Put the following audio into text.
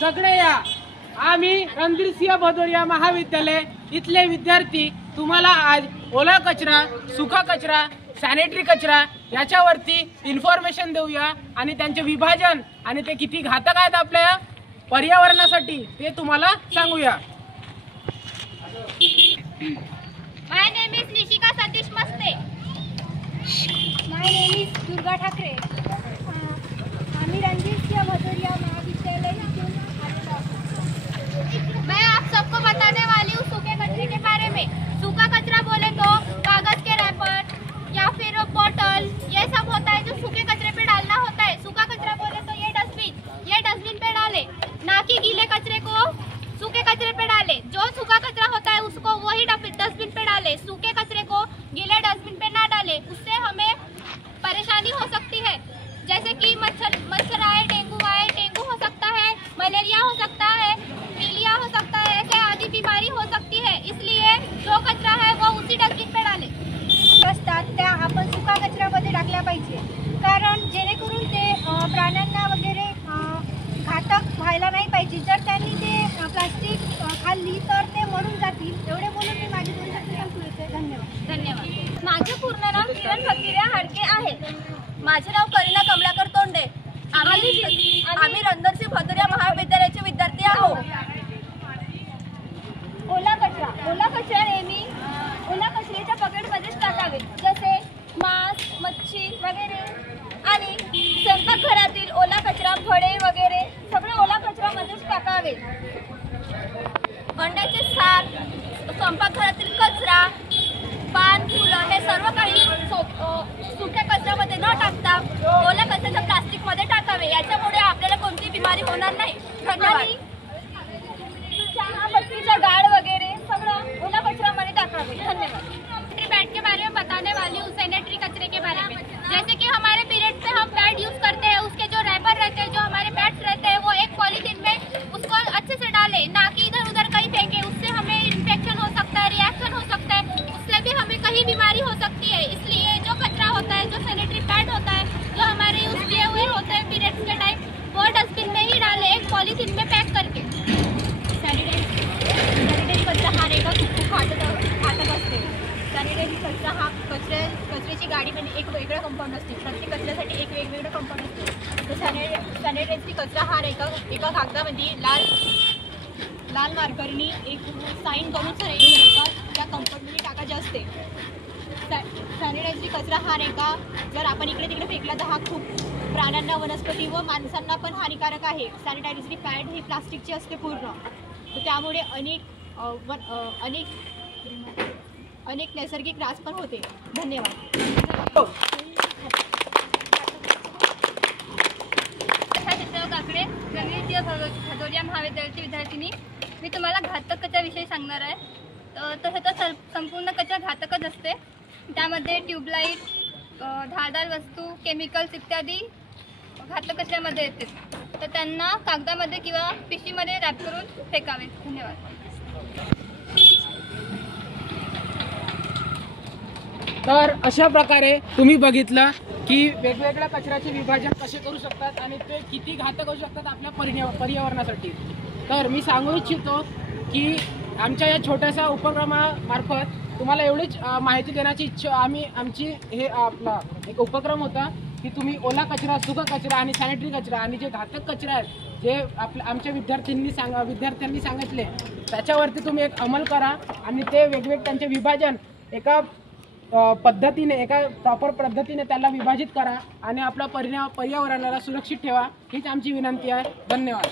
सगळे या। आम्ही रणधीरसिंह भदौरिया महाविद्यालय इथले विद्यार्थी तुम्हाला आज ओला कचरा, सुका कचरा, सॅनिटरी कचरा याच्यावरती इन्फॉर्मेशन देऊया आणि त्यांचे विभाजन आणि ते किती घातक आहेत आपल्या पर्यावरणासाठी ते तुम्हाला सांगूया। My name is Nishika Satish Maste. My name is Durga Thakre. आम्ही रणधीरसिंह भदौरिया महाविद्यालय मैं आप सबको बताने वाली हूँ सूखे कचरे के बारे में। सूखा कचरा बोले तो कागज के रैपर या फिर बॉटल ये सब होता है जो सूखे कचरे पे डालना होता है। सूखा कचरा बोले तो ये डस्टबिन पे डाले, ना कि गीले कचरे को सूखे कचरे पे डाले। जो सूखा कचरा होता है उसको वही डस्टबिन पे डाले, सूखे कचरे को गीले डस्टबिन पे ना डाले। उससे हमें परेशानी हो सकती है, जैसे कि मच्छर आए, डेंगू हो सकता है, मलेरिया हो सकता है, पीलिया हो सकता है, ऐसे आदि बीमारी हो सकती है। इसलिए जो कचरा है वो उसी डस्टबिन पे डाले। असतात त्या आपण सुका कचऱ्यामध्ये टाकल्या पाहिजे, कारण जेणेकरून ते प्राण्यांना वगैरे घातक व्हायला नाही पाहिजे। जर त्यांनी ते प्लास्टिक खाल्ली तर ते मरून जातील। एवढे बोलून मी माझे 2 शब्द संपवते। धन्यवाद। माझे पूर्ण नाव किरण फकीरे हडके आहे। माझे नाव करीना कमलाकर तोंडे। आम्ही रणधीरसिंह भदौरिया महाविद्यालयाचे विद्यार्थी आहोत। ओला कचरा नेहमी ओला कचऱ्याच्या पकेटमध्येच टाकावे, जसे मांस, मच्छी वगैरे, आणि स्वयंपाकघरातील ओला कचरा, फळे वगैरे सगळे ओला कचऱ्यामध्येच टाकावे। अंड्याचे साल, स्वयंपाकघरातील कचरा, पान, फुलं हे सर्व काही सुक्या कचऱ्यामध्ये न टाकता ओला कचऱ्याच्या प्लास्टिकमध्ये टाकावे। याच्यामुळे आपल्याला कोणती बिमारी होणार नाही। धन्यवाद। चहा पत्तीचा गाड वगैरे सगळं ओला कचऱ्यामध्ये टाकावे। धन्यवाद। पैड के बारे में बताने वाली हूँ, सैनिटरी कचरे के बारे में। जैसे कि हमारे पीरियड में हम पैड यूज करते हैं, उसके जो रैपर रहते हैं, जो हमारे पैड्स रहते हैं, वो एक पॉलीथीन में उसको अच्छे से डालें, ना कि इधर उधर कहीं फेंके। उससे हमें इन्फेक्शन हो सकता है, रिएक्शन हो सकता है, उससे भी हमें कहीं बीमारी हो सकती है। इसलिए जो कचरा होता है, जो सैनिटरी पैड होता है, जो हमारे यूज किए हुए होते हैं पीरियड्स के टाइम, वो डस्टबिन में ही डालें, एक पॉलीथीन में पैक करके। सॅनिटरी कचरा हा रेखा खूप घातक असते। सॅनिटरी कचरा हा कचऱ्याची गाडीमध्ये एक वेगळं कंपाऊंड असते। प्रत्येक कचऱ्यासाठी एक वेगवेगळं कंपाऊंड असते। तर सॅनिटरी कचरा हा एका कागदामध्ये लाल मार्करनी एक साईन करून त्या कंपाऊंडमध्ये टाकायचे असते। सॅनिटरी कचरा हा रेखा जर आपण इकडे तिकडे फेकला तर हा खूप प्राण्यांना, वनस्पती व माणसांना पण हानिकारक आहे। सॅनिटायझरी पॅड ही प्लास्टिकची असते पूर्ण, तर त्यामुळे अनेक नैसर्गिक त्रास पण होते। धन्यवाद। काकडे, रणधीरसिंह भदौरिया महाविद्यालयाची विद्यार्थिनी। मी तुम्हाला घातक कचऱ्याविषयी सांगणार आहे। तसं तर संपूर्ण कचरा घातकच असते। त्यामध्ये ट्यूबलाईट, धारदार वस्तू, केमिकल्स इत्यादी घातक कचऱ्यामध्ये येते। तर त्यांना कागदामध्ये किंवा पिशवीमध्ये रॅप करून फेकावे। धन्यवाद। तर अशा प्रकारे तुम्ही बघितलं की वेगवेगळ्या कचऱ्याचे विभाजन कसे करू शकतात आणि ते किती घातक होऊ शकतात आपल्या पर्यावरणासाठी। तर मी सांगू इच्छितो की आमच्या या छोट्याशा उपक्रमामार्फत तुम्हाला एवढीच माहिती देण्याची इच्छा आमची हे आपला एक उपक्रम होता की तुम्ही ओला कचरा, सुका कचरा आणि सॅनिटरी कचरा आणि जे घातक कचरा आहेत जे आमच्या विद्यार्थ्यांनी सांगितले त्याच्यावरती तुम्ही एक अंमल करा आणि ते वेगवेगळे त्यांचे विभाजन एका पद्धतीने, एका प्रॉपर पद्धतीने त्याला विभाजित करा आणि आपल्या पर्यावरणाला सुरक्षित ठेवा हीच आमची विनंती आहे। धन्यवाद।